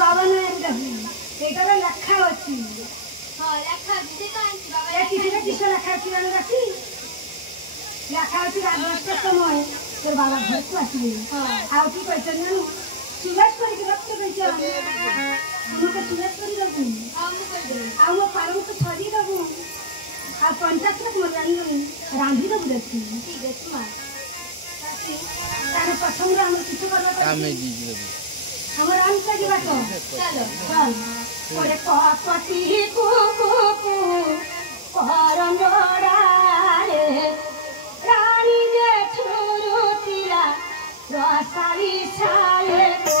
बाबा लेखा अच्छी लेखा समय तोर बाबा घर को आसबे आउ की कहछन न सुलस करके रखते बेचे हमके सुलस कर दबु आउ मो पारू को छड़ी दबु आ पंचायत में मरानी रांधी दबु देखी ठीक है मां तार प्रथम राम किछु करबा कामे दी देबु हमर राम का जीवा तो चलो चल ओरे पपटी को परंजोड़ा रे रानी जे छुरुतिया रसाली छाले को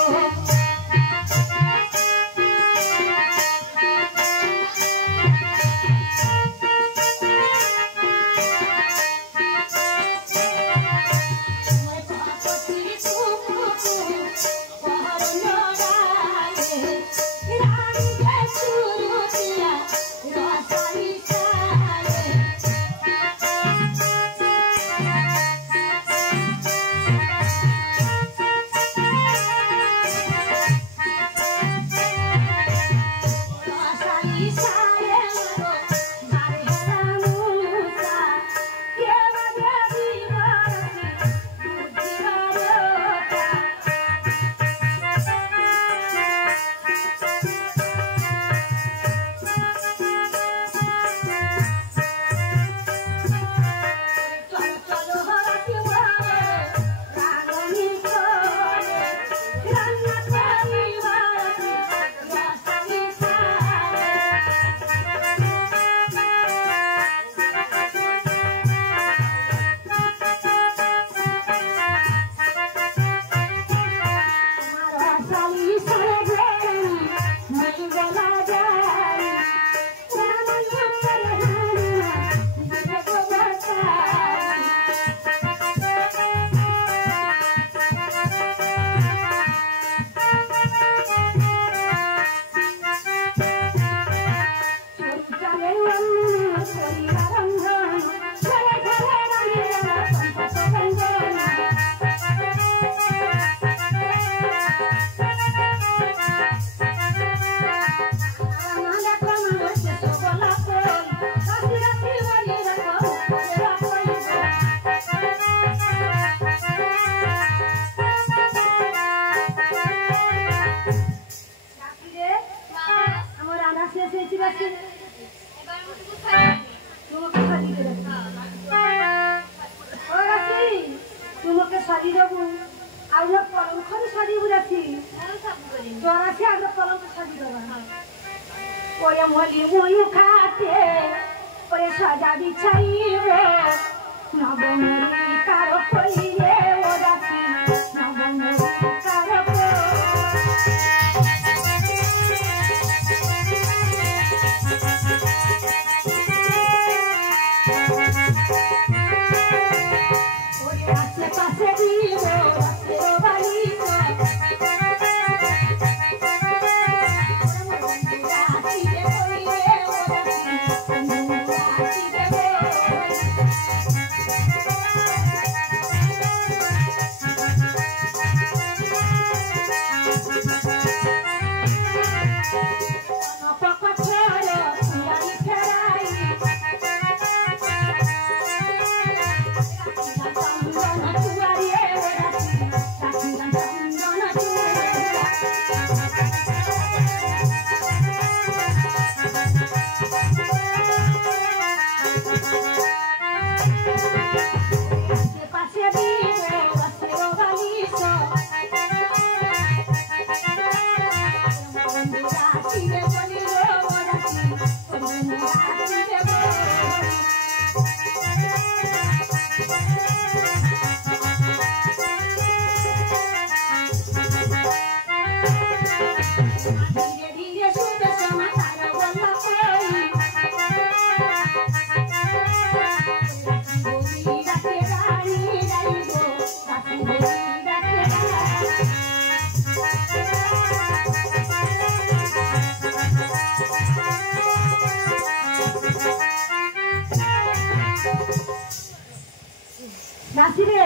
दासी रे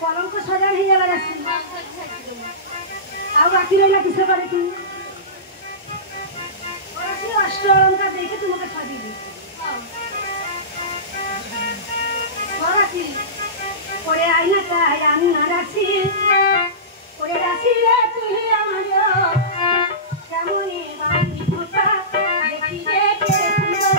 पलंग को सजा नहीं गला दासी आउ बाकी रहिला किसे करे तू दासी अष्टलंका देके तू मके छाडीबी दासी ओरे आईना ता आईना दासी ओरे दासी रे तू ही आमारो केमने बाई फुटा देखी रे के सुंदर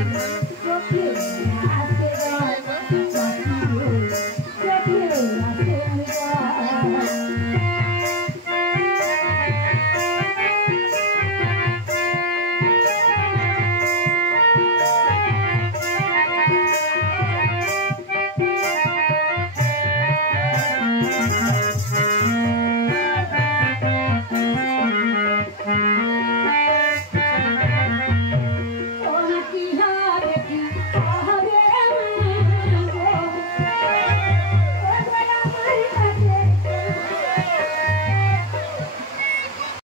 भेंटा